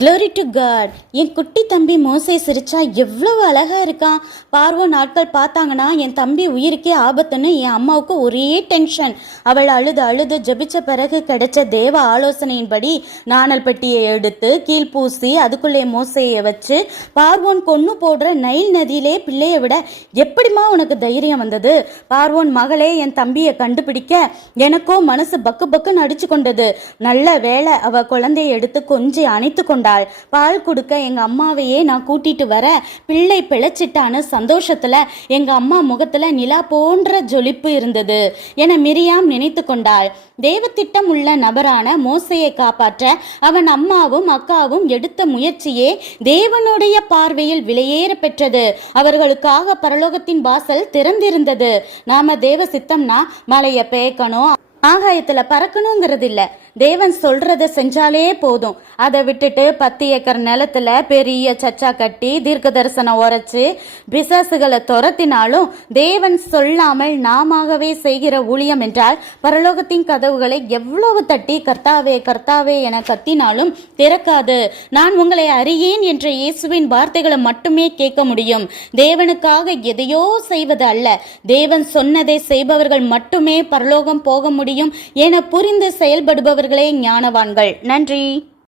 Glory to God. என் குட்டி தம்பி மோசே சிரிச்சா எவ்வளவு அழகா இருக்கான். பார்வோன் நாட்கள் பார்த்தாங்கன்னா என் தம்பி உயிருக்கே ஆபத்துன்னு என் அம்மாவுக்கு ஒரே டென்ஷன். அவள் அழுது அழுது ஜபிச்ச பிறகு கிடைச்ச தேவ ஆலோசனையின்படி நாணல் பெட்டியை எடுத்து கீழ்பூசி அதுக்குள்ளே மோசையை வச்சு பார்வோன் கொன்னு போடுற நைல் நதியிலே பிள்ளைய விட எப்படிமா உனக்கு தைரியம் வந்தது? பார்வோன் மகளே என் தம்பியை கண்டுபிடிக்க எனக்கோ மனசு பக்கு பக்குன்னு அடிச்சு கொண்டது. நல்ல வேளை அவ குழந்தையை எடுத்து கொஞ்சி அணைத்து கொண்டாள். பால் கொடுக்க எங்க அம்மாவையே நான் கூட்டிட்டு வர பிள்ளை பிழைச்சிட்டான்னு சந்தோஷத்துல எங்க அம்மா முகத்துல நிலா போன்ற ஜொலிப்பு இருந்தது என மிரியாம் நினைத்து கொண்டாள். தேவத்திட்டம் உள்ள நபரான மோசையை காப்பாற்ற அவன் அம்மாவும் அக்காவும் எடுத்த முயற்சியே தேவனுடைய பார்வையில் விலையேற பெற்றது. அவர்களுக்காக பரலோகத்தின் வாசல் திறந்திருந்தது. நாம தேவ சித்தம்னா மலைய பேக்கணும், ஆகாயத்துல பறக்கணுங்கிறது இல்ல. தேவன் சொல்றத செஞ்சாலே போதும். அதை விட்டுட்டு 10 ஏக்கர் நிலத்துல பெரிய சச்சா கட்டி தீர்க்க தரிசனம் உரைச்சு பிசாசுகளை துரத்தினாலும் தேவன் சொல்லாமல் நாமவே செய்கிற ஊழியம் என்றால் பரலோகத்தின் கதவுகளை எவ்வளவு தட்டி கர்த்தாவே கர்த்தாவே என கத்தினாலும் திறக்காது. நான் உங்களை அறியேன் என்ற இயேசுவின் வார்த்தைகளை மட்டுமே கேட்க முடியும். தேவனுக்காக எதையோ செய்வது அல்ல, தேவன் சொன்னதை செய்பவர்கள் மட்டுமே பரலோகம் போக முடியும் என புரிந்து செயல்படுபவர்களே ஞானவான்கள். நன்றி.